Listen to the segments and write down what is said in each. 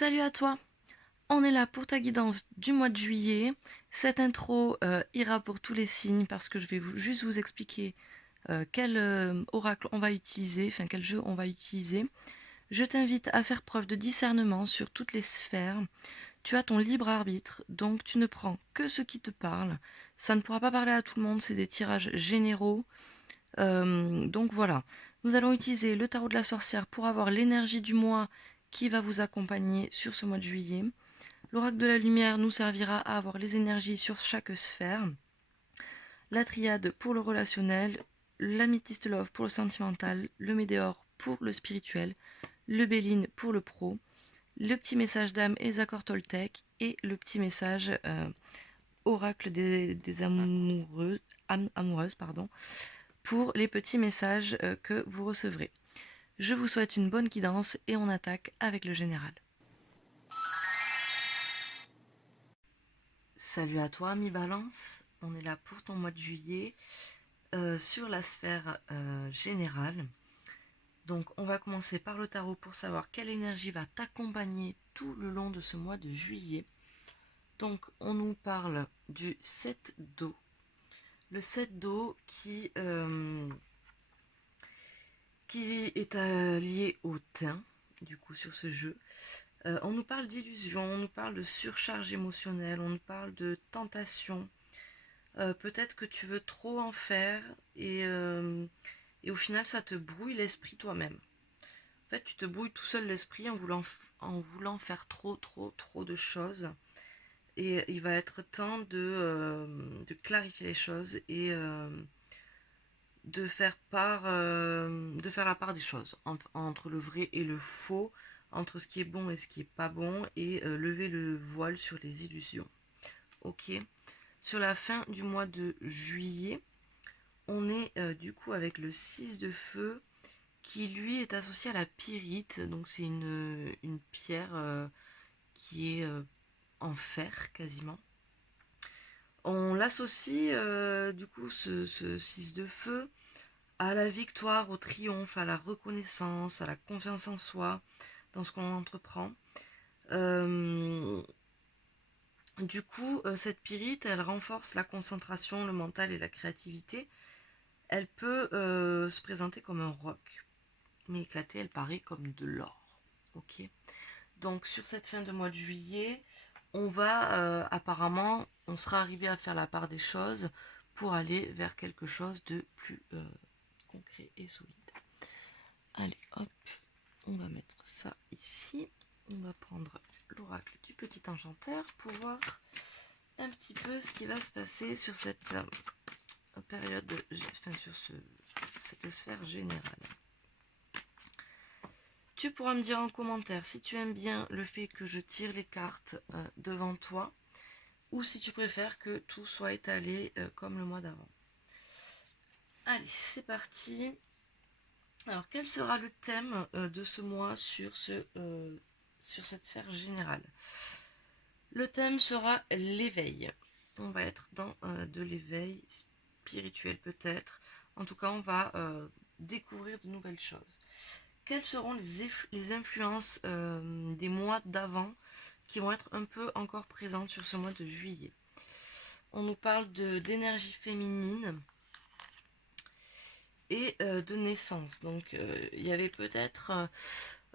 Salut à toi, on est là pour ta guidance du mois de juillet. Cette intro ira pour tous les signes parce que je vais juste vous expliquer quel oracle on va utiliser, enfin quel jeu on va utiliser. Je t'invite à faire preuve de discernement sur toutes les sphères. Tu as ton libre arbitre, donc tu ne prends que ce qui te parle. Ça ne pourra pas parler à tout le monde, c'est des tirages généraux. Donc voilà, nous allons utiliser le tarot de la sorcière pour avoir l'énergie du mois qui va vous accompagner sur ce mois de juillet. L'oracle de la lumière nous servira à avoir les énergies sur chaque sphère. La triade pour le relationnel, l'améthyste love pour le sentimental, le météore pour le spirituel, le béline pour le pro, le petit message d'âme et les accords Toltec et le petit message oracle des amoureuses pour les petits messages que vous recevrez. Je vous souhaite une bonne guidance et on attaque avec le général. Salut à toi, mi-balance. On est là pour ton mois de juillet sur la sphère générale. Donc, on va commencer par le tarot pour savoir quelle énergie va t'accompagner tout le long de ce mois de juillet. Donc, on nous parle du 7 d'eau. Le 7 d'eau qui est lié au thym, du coup, sur ce jeu. On nous parle d'illusion, on nous parle de surcharge émotionnelle, on nous parle de tentation. Peut-être que tu veux trop en faire et au final ça te brouille l'esprit toi-même. En fait, tu te brouilles tout seul l'esprit en voulant faire trop de choses. Et il va être temps de clarifier les choses et de faire la part des choses entre le vrai et le faux, entre ce qui est bon et ce qui est pas bon, et lever le voile sur les illusions. Ok. Sur la fin du mois de juillet, on est du coup avec le 6 de feu qui lui est associé à la pyrite. Donc c'est une pierre qui est en fer quasiment. On l'associe du coup ce 6 de feu à la victoire, au triomphe, à la reconnaissance, à la confiance en soi, dans ce qu'on entreprend. Euh, du coup, cette pyrite, elle renforce la concentration, le mental et la créativité. Elle peut se présenter comme un roc, mais éclatée, elle paraît comme de l'or. Ok. Donc sur cette fin de mois de juillet, on va apparemment, on sera arrivé à faire la part des choses pour aller vers quelque chose de plus concret et solide. Allez, hop, on va mettre ça ici. On va prendre l'oracle du petit enchanteur pour voir un petit peu ce qui va se passer sur cette période, enfin sur cette sphère générale. Tu pourras me dire en commentaire si tu aimes bien le fait que je tire les cartes devant toi ou si tu préfères que tout soit étalé comme le mois d'avant. Allez, c'est parti. Alors, quel sera le thème de ce mois sur cette sphère générale? Le thème sera l'éveil. On va être dans de l'éveil spirituel peut-être. En tout cas, on va découvrir de nouvelles choses. Quelles seront les influences des mois d'avant qui vont être un peu encore présentes sur ce mois de juillet? On nous parle d'énergie féminine et de naissance. Donc il y avait peut-être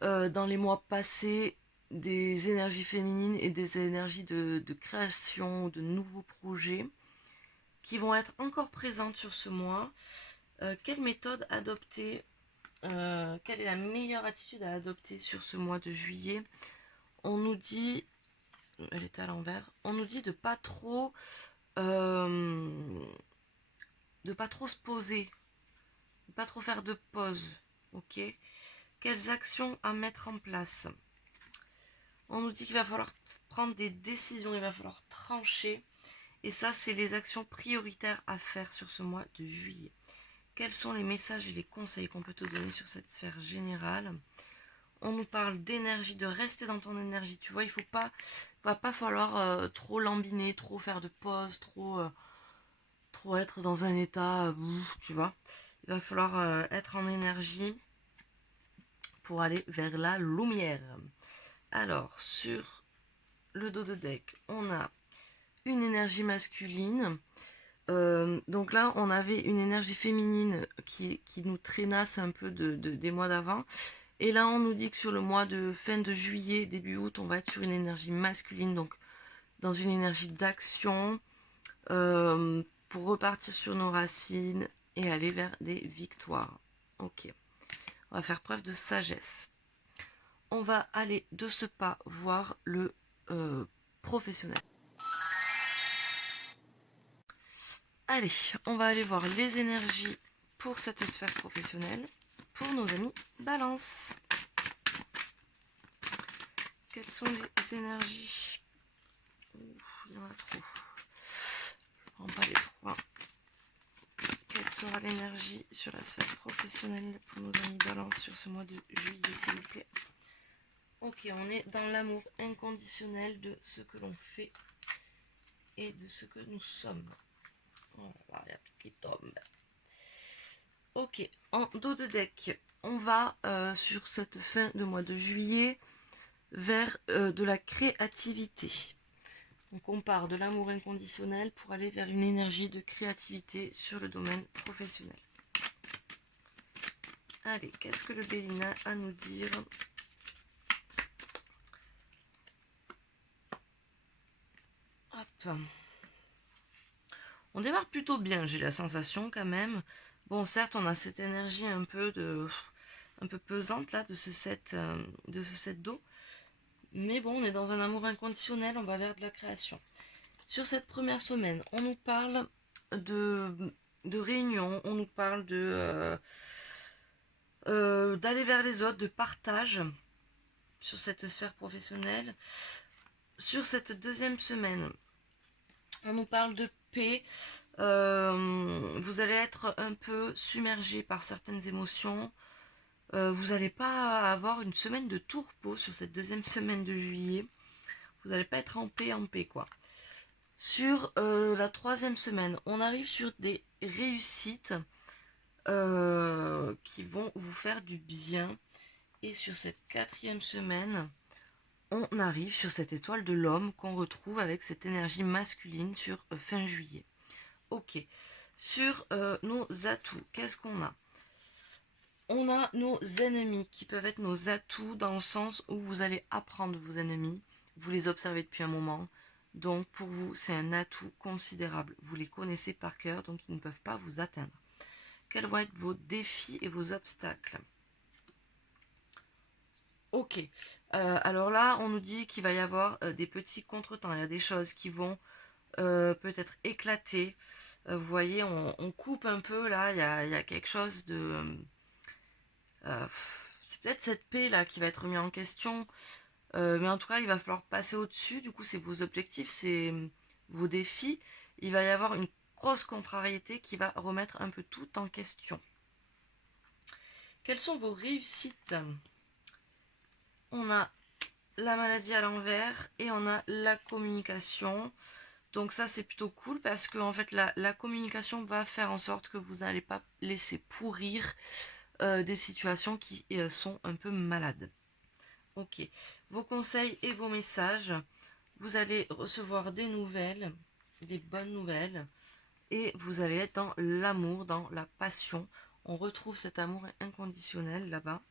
dans les mois passés des énergies féminines et des énergies de création, de nouveaux projets qui vont être encore présentes sur ce mois. Quelle méthode adopter? Quelle est la meilleure attitude à adopter sur ce mois de juillet? On nous dit, elle est à l'envers, on nous dit de pas trop se poser, de pas trop faire de pause, ok? Quelles actions à mettre en place? On nous dit qu'il va falloir prendre des décisions, il va falloir trancher. Et ça, c'est les actions prioritaires à faire sur ce mois de juillet. Quels sont les messages et les conseils qu'on peut te donner sur cette sphère générale? On nous parle d'énergie, de rester dans ton énergie. Tu vois, va pas falloir trop lambiner, trop faire de pause, trop être dans un état, tu vois. Il va falloir être en énergie pour aller vers la lumière. Alors, sur le dos de deck, on a une énergie masculine. Donc là, on avait une énergie féminine qui nous traînasse un peu des mois d'avant. Et là, on nous dit que sur le mois de fin de juillet, début août, on va être sur une énergie masculine, donc dans une énergie d'action, pour repartir sur nos racines et aller vers des victoires. Ok, on va faire preuve de sagesse. On va aller de ce pas voir le professionnel. Allez, on va aller voir les énergies pour cette sphère professionnelle, pour nos amis Balance. Quelles sont les énergies? Ouf, il y en a trop. Je prends pas les trois. Quelle sera l'énergie sur la sphère professionnelle pour nos amis Balance sur ce mois de juillet, s'il vous plaît? Ok, on est dans l'amour inconditionnel de ce que l'on fait et de ce que nous sommes. Oh là, il y a tout qui tombe. Ok, en dos de deck, on va sur cette fin de mois de juillet vers de la créativité. Donc on part de l'amour inconditionnel pour aller vers une énergie de créativité sur le domaine professionnel. Allez, qu'est-ce que le Bélina a à nous dire? Hop. On démarre plutôt bien, j'ai la sensation quand même. Bon, certes, on a cette énergie un peu pesante là de ce set d'eau. Mais bon, on est dans un amour inconditionnel, on va vers de la création. Sur cette première semaine, on nous parle de réunion, on nous parle d'aller vers les autres, de partage sur cette sphère professionnelle. Sur cette deuxième semaine, on nous parle de paix. Vous allez être un peu submergé par certaines émotions. Vous n'allez pas avoir une semaine de tout repos sur cette deuxième semaine de juillet. Vous n'allez pas être en paix quoi. Sur la troisième semaine, on arrive sur des réussites qui vont vous faire du bien. Et sur cette quatrième semaine, on arrive sur cette étoile de l'homme qu'on retrouve avec cette énergie masculine sur fin juillet. Ok. Sur nos atouts, qu'est-ce qu'on a? On a nos ennemis qui peuvent être nos atouts dans le sens où vous allez apprendre vos ennemis. Vous les observez depuis un moment. Donc pour vous, c'est un atout considérable. Vous les connaissez par cœur, donc ils ne peuvent pas vous atteindre. Quels vont être vos défis et vos obstacles? Ok. Alors là, on nous dit qu'il va y avoir des petits contretemps. Il y a des choses qui vont peut-être éclater. Vous voyez, on coupe un peu là. Il y a quelque chose de... c'est peut-être cette paix là qui va être mise en question. Mais en tout cas, il va falloir passer au-dessus. Du coup, c'est vos objectifs, c'est vos défis. Il va y avoir une grosse contrariété qui va remettre un peu tout en question. Quelles sont vos réussites? On a la maladie à l'envers et on a la communication. Donc ça, c'est plutôt cool parce que en fait, la communication va faire en sorte que vous n'allez pas laisser pourrir des situations qui sont un peu malades. Ok, vos conseils et vos messages, vous allez recevoir des nouvelles, des bonnes nouvelles, et vous allez être dans l'amour, dans la passion. On retrouve cet amour inconditionnel là-bas.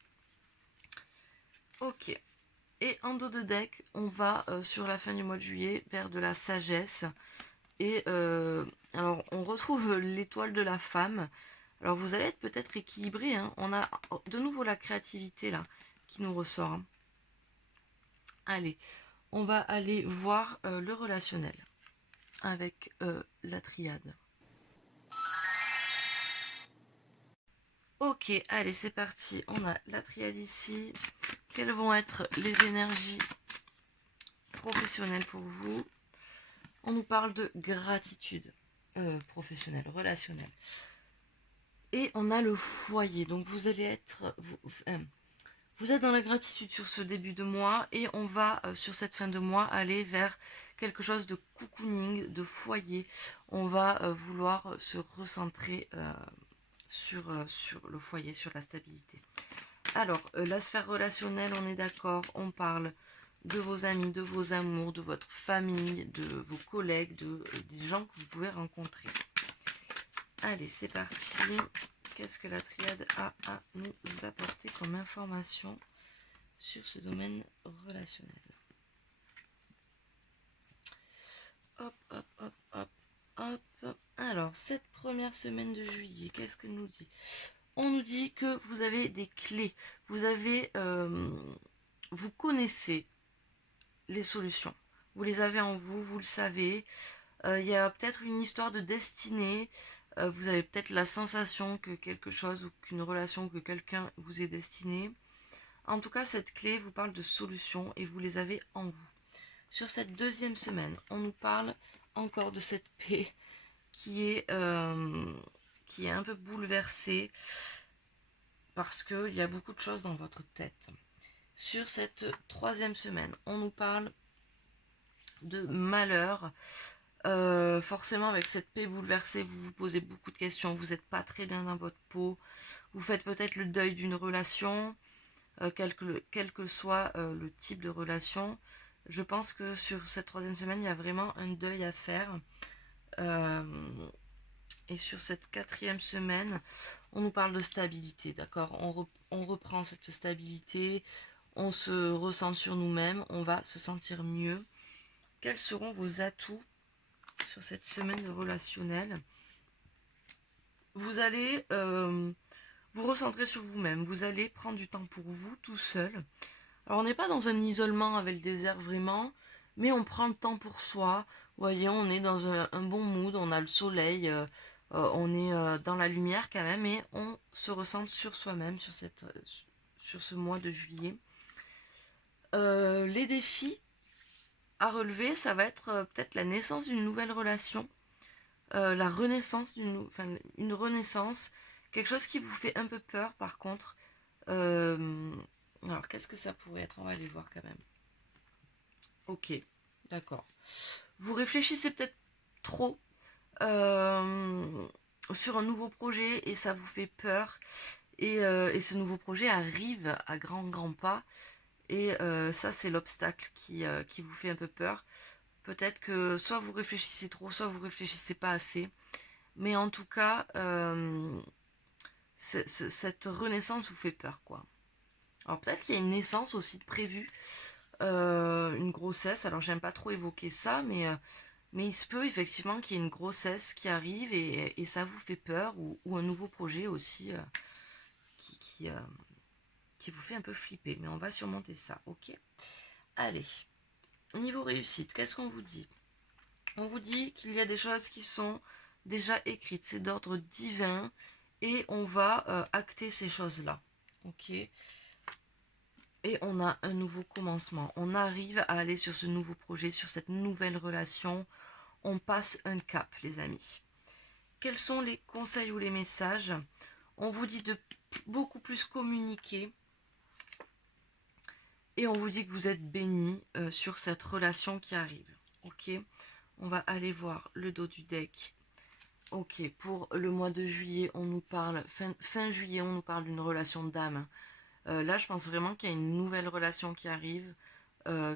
Ok, et en dos de deck, on va sur la fin du mois de juillet vers de la sagesse. Et alors, on retrouve l'étoile de la femme. Alors, vous allez être peut-être équilibré. Hein. On a de nouveau la créativité là qui nous ressort. Hein. Allez, on va aller voir le relationnel avec la triade. Ok, allez, c'est parti. On a la triade ici. Quelles vont être les énergies professionnelles pour vous? On nous parle de gratitude professionnelle, relationnelle. Et on a le foyer. Donc vous allez être... Vous êtes dans la gratitude sur ce début de mois et on va sur cette fin de mois aller vers quelque chose de cocooning, de foyer. On va vouloir se recentrer sur le foyer, sur la stabilité. Alors, la sphère relationnelle, on est d'accord, on parle de vos amis, de vos amours, de votre famille, de vos collègues, des gens que vous pouvez rencontrer. Allez, c'est parti. Qu'est-ce que la triade a à nous apporter comme information sur ce domaine relationnel? Hop, hop, hop, hop, hop, hop. Alors, cette première semaine de juillet, qu'est-ce qu'elle nous dit? On nous dit que vous avez des clés. Vous connaissez les solutions. Vous les avez en vous, vous le savez. Il y a peut-être une histoire de destinée. Vous avez peut-être la sensation que quelque chose ou qu'une relation, que quelqu'un vous est destiné. En tout cas, cette clé vous parle de solutions et vous les avez en vous. Sur cette deuxième semaine, on nous parle encore de cette paix qui est un peu bouleversée parce qu'il y a beaucoup de choses dans votre tête. Sur cette troisième semaine, on nous parle de malheur. Forcément, avec cette paix bouleversée, vous vous posez beaucoup de questions, vous n'êtes pas très bien dans votre peau, vous faites peut-être le deuil d'une relation, quel que soit le type de relation. Je pense que sur cette troisième semaine, il y a vraiment un deuil à faire. Et sur cette quatrième semaine, on nous parle de stabilité, d'accord? On reprend cette stabilité, on se ressent sur nous-mêmes, on va se sentir mieux. Quels seront vos atouts sur cette semaine relationnelle? Vous allez vous recentrer sur vous-même, vous allez prendre du temps pour vous tout seul. Alors on n'est pas dans un isolement avec le désert vraiment, mais on prend le temps pour soi. Vous voyez, on est dans un bon mood, on a le soleil, on est dans la lumière quand même, et on se ressent sur soi-même sur ce mois de juillet. Les défis à relever, ça va être peut-être la naissance d'une nouvelle relation, la renaissance une renaissance, quelque chose qui vous fait un peu peur par contre. Alors qu'est-ce que ça pourrait être? On va aller voir quand même. Ok, d'accord. Vous réfléchissez peut-être trop sur un nouveau projet et ça vous fait peur. Et ce nouveau projet arrive à grands pas. Et ça, c'est l'obstacle qui vous fait un peu peur. Peut-être que soit vous réfléchissez trop, soit vous réfléchissez pas assez. Mais en tout cas, cette renaissance vous fait peur, quoi. Alors peut-être qu'il y a une naissance aussi de prévue, une grossesse. Alors j'aime pas trop évoquer ça, mais il se peut effectivement qu'il y ait une grossesse qui arrive et ça vous fait peur, ou un nouveau projet aussi qui, qui, euh, qui vous fait un peu flipper. Mais on va surmonter ça, ok? Allez, niveau réussite, qu'est-ce qu'on vous dit? On vous dit qu'il y a des choses qui sont déjà écrites, c'est d'ordre divin, et on va acter ces choses-là, ok? Et on a un nouveau commencement. On arrive à aller sur ce nouveau projet, sur cette nouvelle relation. On passe un cap, les amis. Quels sont les conseils ou les messages? On vous dit de beaucoup plus communiquer. Et on vous dit que vous êtes bénis sur cette relation qui arrive. Ok, on va aller voir le dos du deck. Ok, pour le mois de juillet, on nous parle, fin juillet, on nous parle d'une relation d'âme. Là, je pense vraiment qu'il y a une nouvelle relation qui arrive,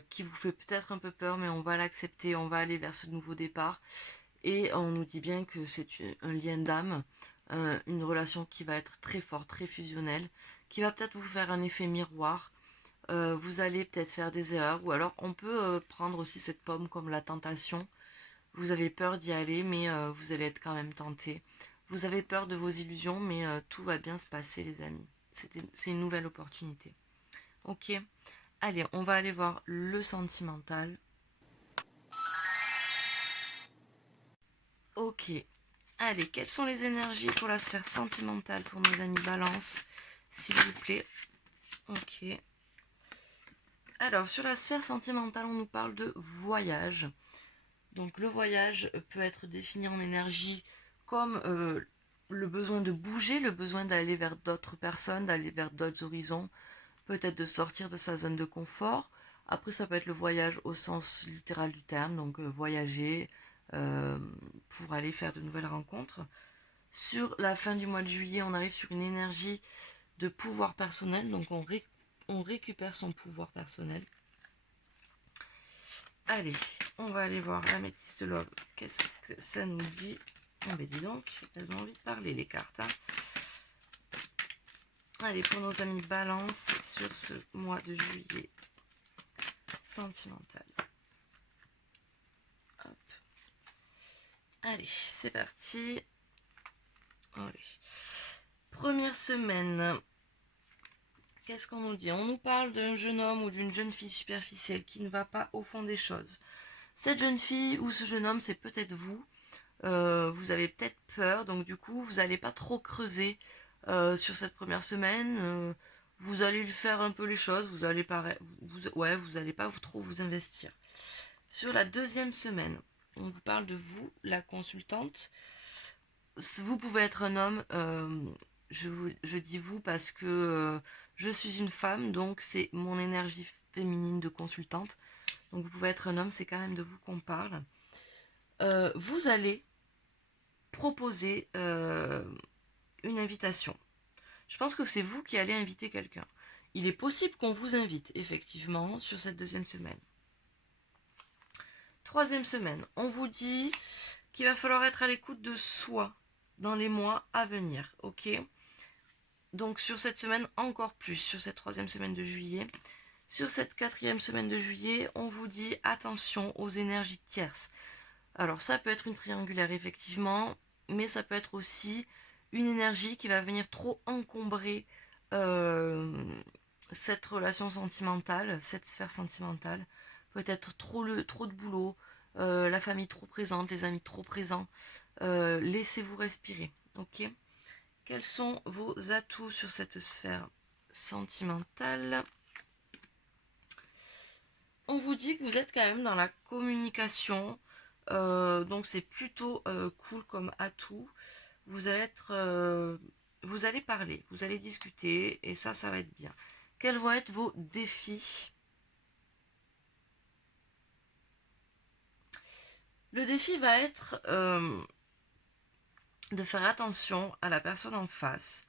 qui vous fait peut-être un peu peur, mais on va l'accepter, on va aller vers ce nouveau départ. Et on nous dit bien que c'est un lien d'âme, une relation qui va être très forte, très fusionnelle, qui va peut-être vous faire un effet miroir. Vous allez peut-être faire des erreurs, ou alors on peut prendre aussi cette pomme comme la tentation. Vous avez peur d'y aller, mais vous allez être quand même tenté. Vous avez peur de vos illusions, mais tout va bien se passer, les amis. C'est une nouvelle opportunité. Ok, allez, on va aller voir le sentimental. Ok, allez, quelles sont les énergies pour la sphère sentimentale pour nos amis Balance, s'il vous plaît? Ok. Alors, sur la sphère sentimentale, on nous parle de voyage. Donc, le voyage peut être défini en énergie comme le besoin de bouger, le besoin d'aller vers d'autres personnes, d'aller vers d'autres horizons, peut-être de sortir de sa zone de confort. Après, ça peut être le voyage au sens littéral du terme, donc voyager euh, pour aller faire de nouvelles rencontres. Sur la fin du mois de juillet, on arrive sur une énergie de pouvoir personnel, donc on récupère son pouvoir personnel. Allez, on va aller voir l'améthyste love. Qu'est-ce que ça nous dit? Oh ben dis donc, elles ont envie de parler les cartes. Hein. Allez, pour nos amis balance sur ce mois de juillet sentimental. Hop. Allez, c'est parti. Allez. Première semaine. Qu'est-ce qu'on nous dit? On nous parle d'un jeune homme ou d'une jeune fille superficielle qui ne va pas au fond des choses. Cette jeune fille ou ce jeune homme, c'est peut-être vous. Vous avez peut-être peur, donc du coup, vous n'allez pas trop creuser sur cette première semaine. Vous allez lui faire un peu les choses, vous allez pas, vous allez pas trop vous investir. Sur la deuxième semaine, on vous parle de vous, la consultante. Vous pouvez être un homme, je dis vous parce que je suis une femme, donc c'est mon énergie féminine de consultante. Donc vous pouvez être un homme, c'est quand même de vous qu'on parle. Vous allez proposer une invitation. Je pense que c'est vous qui allez inviter quelqu'un. Il est possible qu'on vous invite, effectivement, sur cette deuxième semaine. Troisième semaine, on vous dit qu'il va falloir être à l'écoute de soi dans les mois à venir, ok? Donc sur cette semaine, encore plus, sur cette troisième semaine de juillet. Sur cette quatrième semaine de juillet, on vous dit attention aux énergies tierces. Alors ça peut être une triangulaire, effectivement, mais ça peut être aussi une énergie qui va venir trop encombrer cette relation sentimentale, cette sphère sentimentale. Peut-être trop de boulot, la famille trop présente, les amis trop présents. Laissez-vous respirer, ok? Quels sont vos atouts sur cette sphère sentimentale? On vous dit que vous êtes quand même dans la communication, donc c'est plutôt cool comme atout. Vous allez vous allez parler, vous allez discuter, et ça va être bien. Quels vont être vos défis? Le défi va être de faire attention à la personne en face.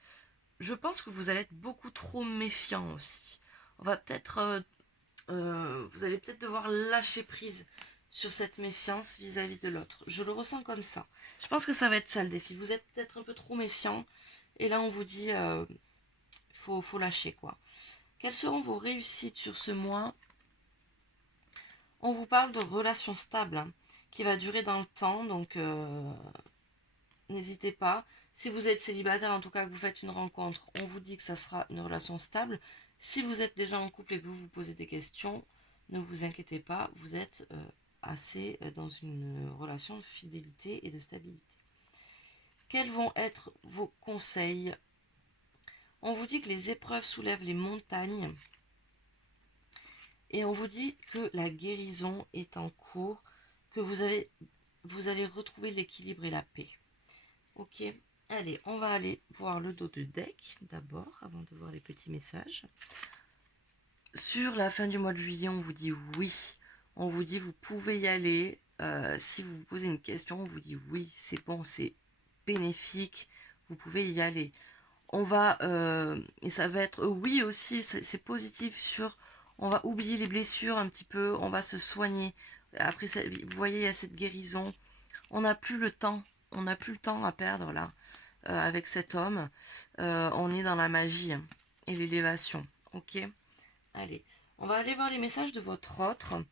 Je pense que vous allez être beaucoup trop méfiant aussi. On va peut-être, vous allez peut-être devoir lâcher prise sur cette méfiance vis-à-vis de l'autre. Je le ressens comme ça. Je pense que ça va être ça le défi. Vous êtes peut-être un peu trop méfiant. Et là, on vous dit, faut lâcher quoi. Quelles seront vos réussites sur ce mois? On vous parle de relations stables hein, qui va durer dans le temps. Donc, n'hésitez pas. Si vous êtes célibataire, en tout cas que vous faites une rencontre, on vous dit que ça sera une relation stable. Si vous êtes déjà en couple et que vous vous posez des questions, ne vous inquiétez pas, vous êtes assez dans une relation de fidélité et de stabilité. Quels vont être vos conseils? On vous dit que les épreuves soulèvent les montagnes et on vous dit que la guérison est en cours, que vous allez retrouver l'équilibre et la paix. Ok, allez, on va aller voir le dos de deck d'abord, avant de voir les petits messages. Sur la fin du mois de juillet, on vous dit oui. On vous dit vous pouvez y aller. Si vous vous posez une question, on vous dit oui, c'est bon, c'est bénéfique, vous pouvez y aller. On va, et ça va être oui aussi, c'est positif sur, on va oublier les blessures un petit peu, on va se soigner. Après, vous voyez, il y a cette guérison. On n'a plus le temps, on n'a plus le temps à perdre là, avec cet homme. On est dans la magie hein, et l'élévation, ok? Allez, on va aller voir les messages de votre autre.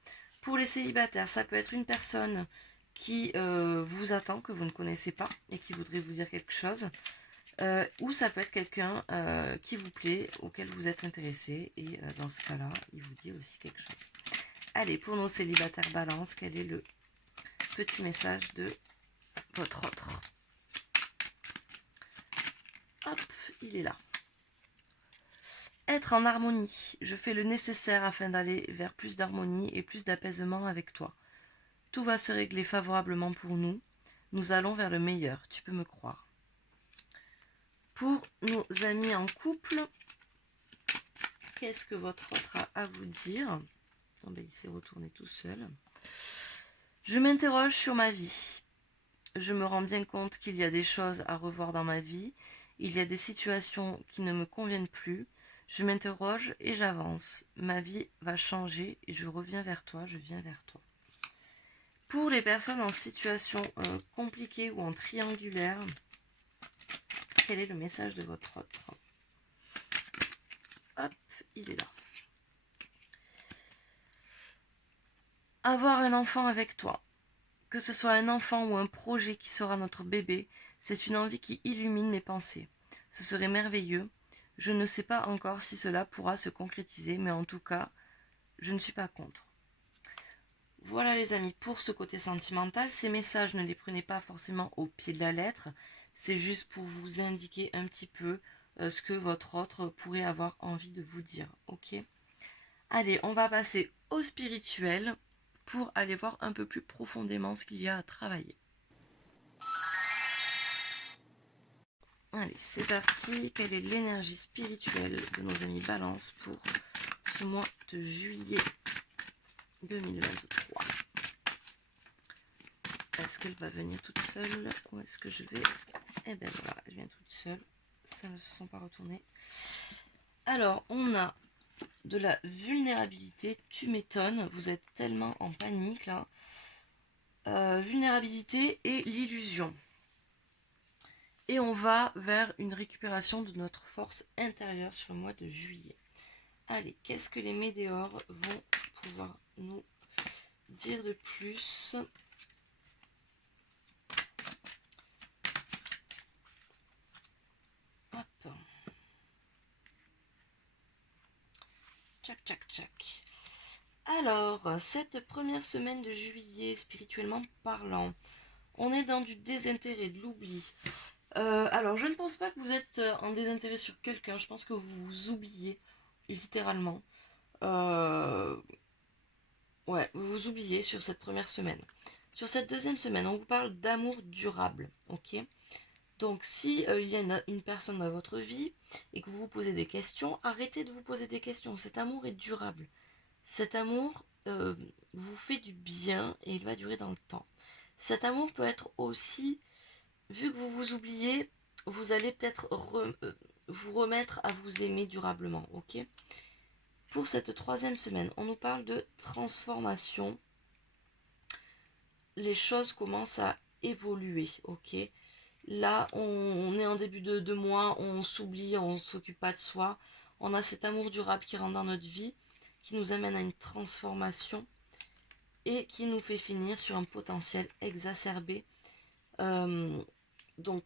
Pour les célibataires, ça peut être une personne qui vous attend, que vous ne connaissez pas et qui voudrait vous dire quelque chose. Ou ça peut être quelqu'un qui vous plaît, auquel vous êtes intéressé. Et dans ce cas-là, il vous dit aussi quelque chose. Allez, pour nos célibataires balance, quel est le petit message de votre autre? Hop, il est là. Être en harmonie. Je fais le nécessaire afin d'aller vers plus d'harmonie et plus d'apaisement avec toi. Tout va se régler favorablement pour nous. Nous allons vers le meilleur, tu peux me croire. Pour nos amis en couple, qu'est-ce que votre autre a à vous dire? Oh ben, il s'est retourné tout seul. Je m'interroge sur ma vie. Je me rends bien compte qu'il y a des choses à revoir dans ma vie. Il y a des situations qui ne me conviennent plus. Je m'interroge et j'avance. Ma vie va changer et je reviens vers toi, je viens vers toi. Pour les personnes en situation compliquée ou en triangulaire, quel est le message de votre autre? Hop, il est là. Avoir un enfant avec toi, que ce soit un enfant ou un projet qui sera notre bébé, c'est une envie qui illumine mes pensées. Ce serait merveilleux. Je ne sais pas encore si cela pourra se concrétiser, mais en tout cas, je ne suis pas contre. Voilà les amis, pour ce côté sentimental, ces messages, ne les prenez pas forcément au pied de la lettre, c'est juste pour vous indiquer un petit peu ce que votre autre pourrait avoir envie de vous dire, ok? Allez, on va passer au spirituel pour aller voir un peu plus profondément ce qu'il y a à travailler. Allez, c'est parti. Quelle est l'énergie spirituelle de nos amis Balance pour ce mois de juillet 2023? Est-ce qu'elle va venir toute seule ou est-ce que je vais... Eh ben voilà, elle vient toute seule. Ça ne se sont pas retournés. Alors, on a de la vulnérabilité. Tu m'étonnes, vous êtes tellement en panique là. Vulnérabilité et l'illusion. Et on va vers une récupération de notre force intérieure sur le mois de juillet. Allez, qu'est-ce que les météores vont pouvoir nous dire de plus? Hop. Tchac, tchac, tchac. Alors, cette première semaine de juillet, spirituellement parlant, on est dans du désintérêt, de l'oubli. Alors, je ne pense pas que vous êtes en désintérêt sur quelqu'un. Je pense que vous vous oubliez, littéralement. Ouais, vous vous oubliez sur cette première semaine. Sur cette deuxième semaine, on vous parle d'amour durable, ok? Donc, si il y a une personne dans votre vie et que vous vous posez des questions, arrêtez de vous poser des questions. Cet amour est durable. Cet amour vous fait du bien et il va durer dans le temps. Cet amour peut être aussi, vu que vous vous oubliez, vous allez peut-être vous remettre à vous aimer durablement, ok? Pour cette troisième semaine, on nous parle de transformation. Les choses commencent à évoluer, ok? Là, on est en début de mois, on s'oublie, on ne s'occupe pas de soi. On a cet amour durable qui rentre dans notre vie, qui nous amène à une transformation et qui nous fait finir sur un potentiel exacerbé. Donc,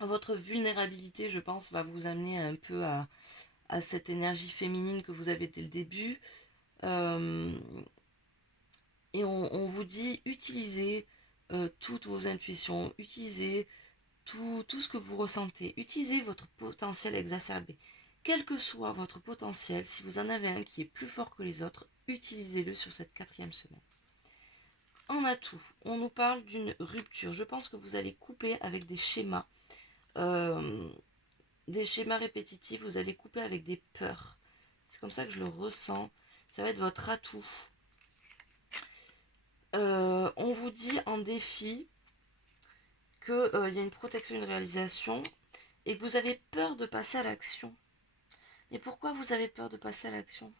votre vulnérabilité, je pense, va vous amener un peu à cette énergie féminine que vous avez dès le début. Et on vous dit, utilisez toutes vos intuitions, utilisez tout ce que vous ressentez, utilisez votre potentiel exacerbé. Quel que soit votre potentiel, si vous en avez un qui est plus fort que les autres, utilisez-le sur cette quatrième semaine. En atout, on nous parle d'une rupture. Je pense que vous allez couper avec des schémas répétitifs. Vous allez couper avec des peurs. C'est comme ça que je le ressens. Ça va être votre atout. On vous dit en défi qu'il y a une protection, une réalisation et que vous avez peur de passer à l'action. Et pourquoi vous avez peur de passer à l'action?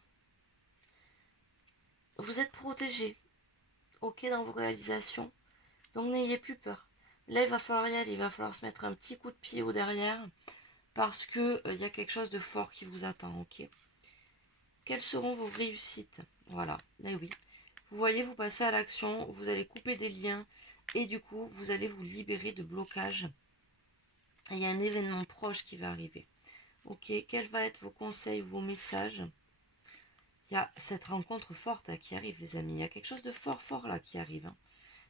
Vous êtes protégé, ok, dans vos réalisations. Donc n'ayez plus peur. Là, il va falloir y aller, il va falloir se mettre un petit coup de pied au derrière parce que y a quelque chose de fort qui vous attend, ok? Quelles seront vos réussites? Voilà, eh oui. Vous voyez, vous passez à l'action, vous allez couper des liens et du coup, vous allez vous libérer de blocages. Il y a un événement proche qui va arriver. Ok, quels vont être vos conseils, vos messages? Il y a cette rencontre forte qui arrive, les amis. Il y a quelque chose de fort là qui arrive.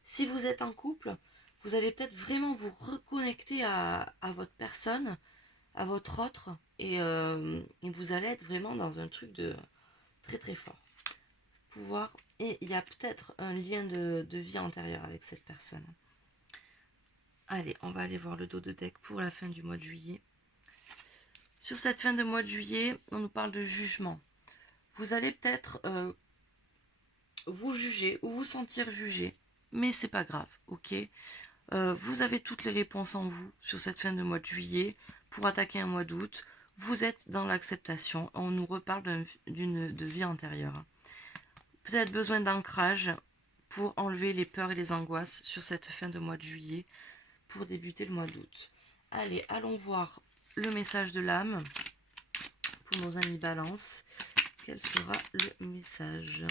Si vous êtes en couple, vous allez peut-être vraiment vous reconnecter à votre personne, à votre autre, et vous allez être vraiment dans un truc de très fort. Pouvoir, et il y a peut-être un lien de vie antérieure avec cette personne. Allez, on va aller voir le dos de deck pour la fin du mois de juillet. Sur cette fin de mois de juillet, on nous parle de jugement. Vous allez peut-être vous juger ou vous sentir jugé, mais c'est pas grave, ok? Vous avez toutes les réponses en vous sur cette fin de mois de juillet pour attaquer un mois d'août. Vous êtes dans l'acceptation. On nous reparle de vie antérieure. Peut-être besoin d'ancrage, pour enlever les peurs et les angoisses sur cette fin de mois de juillet pour débuter le mois d'août. Allez, allons voir le message de l'âme pour nos amis Balance. Quel sera le message?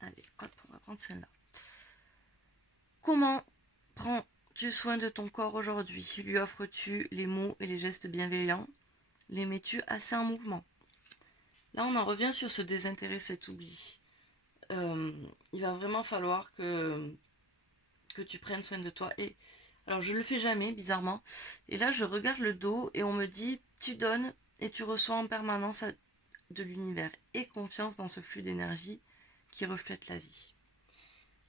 Allez, hop, on va prendre celle-là. Comment prends-tu soin de ton corps aujourd'hui? Lui offres-tu les mots et les gestes bienveillants? Les mets-tu assez en mouvement? Là, on en revient sur ce désintérêt, cet oubli. Il va vraiment falloir que tu prennes soin de toi. Et alors, je le fais jamais, bizarrement. Et là, je regarde le dos et on me dit, tu donnes et tu reçois en permanence de l'univers. Et confiance dans ce flux d'énergie qui reflète la vie.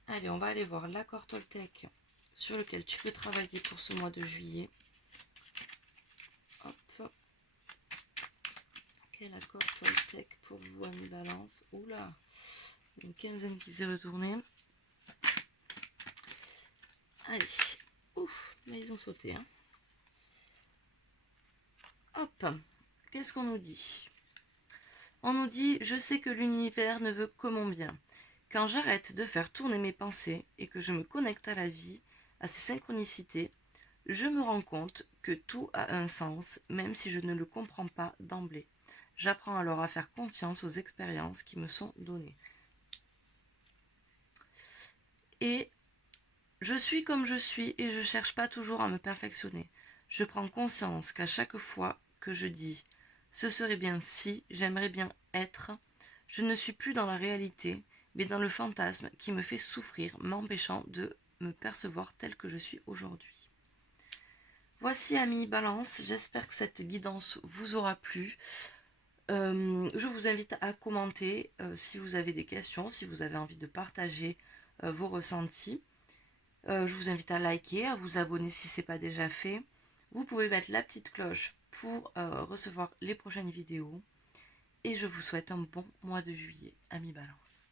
Allez, on va aller voir l'accord Toltec sur lequel tu peux travailler pour ce mois de juillet. Hop. Quel accord Toltec pour vous, amis Balance? Oula, une quinzaine qui s'est retournée. Allez, ouf, mais ils ont sauté. Hein. Hop, qu'est-ce qu'on nous dit? On nous dit, je sais que l'univers ne veut que mon bien. Quand j'arrête de faire tourner mes pensées et que je me connecte à la vie, à ses synchronicités, je me rends compte que tout a un sens, même si je ne le comprends pas d'emblée. J'apprends alors à faire confiance aux expériences qui me sont données. Et je suis comme je suis et je ne cherche pas toujours à me perfectionner. Je prends conscience qu'à chaque fois que je dis « ce serait bien si, j'aimerais bien être », je ne suis plus dans la réalité, mais dans le fantasme qui me fait souffrir, m'empêchant de me percevoir tel que je suis aujourd'hui. Voici, amis Balance, j'espère que cette guidance vous aura plu. Je vous invite à commenter si vous avez des questions, si vous avez envie de partager vos ressentis. Je vous invite à liker, à vous abonner si ce n'est pas déjà fait. Vous pouvez mettre la petite cloche pour recevoir les prochaines vidéos. Et je vous souhaite un bon mois de juillet, amis Balance.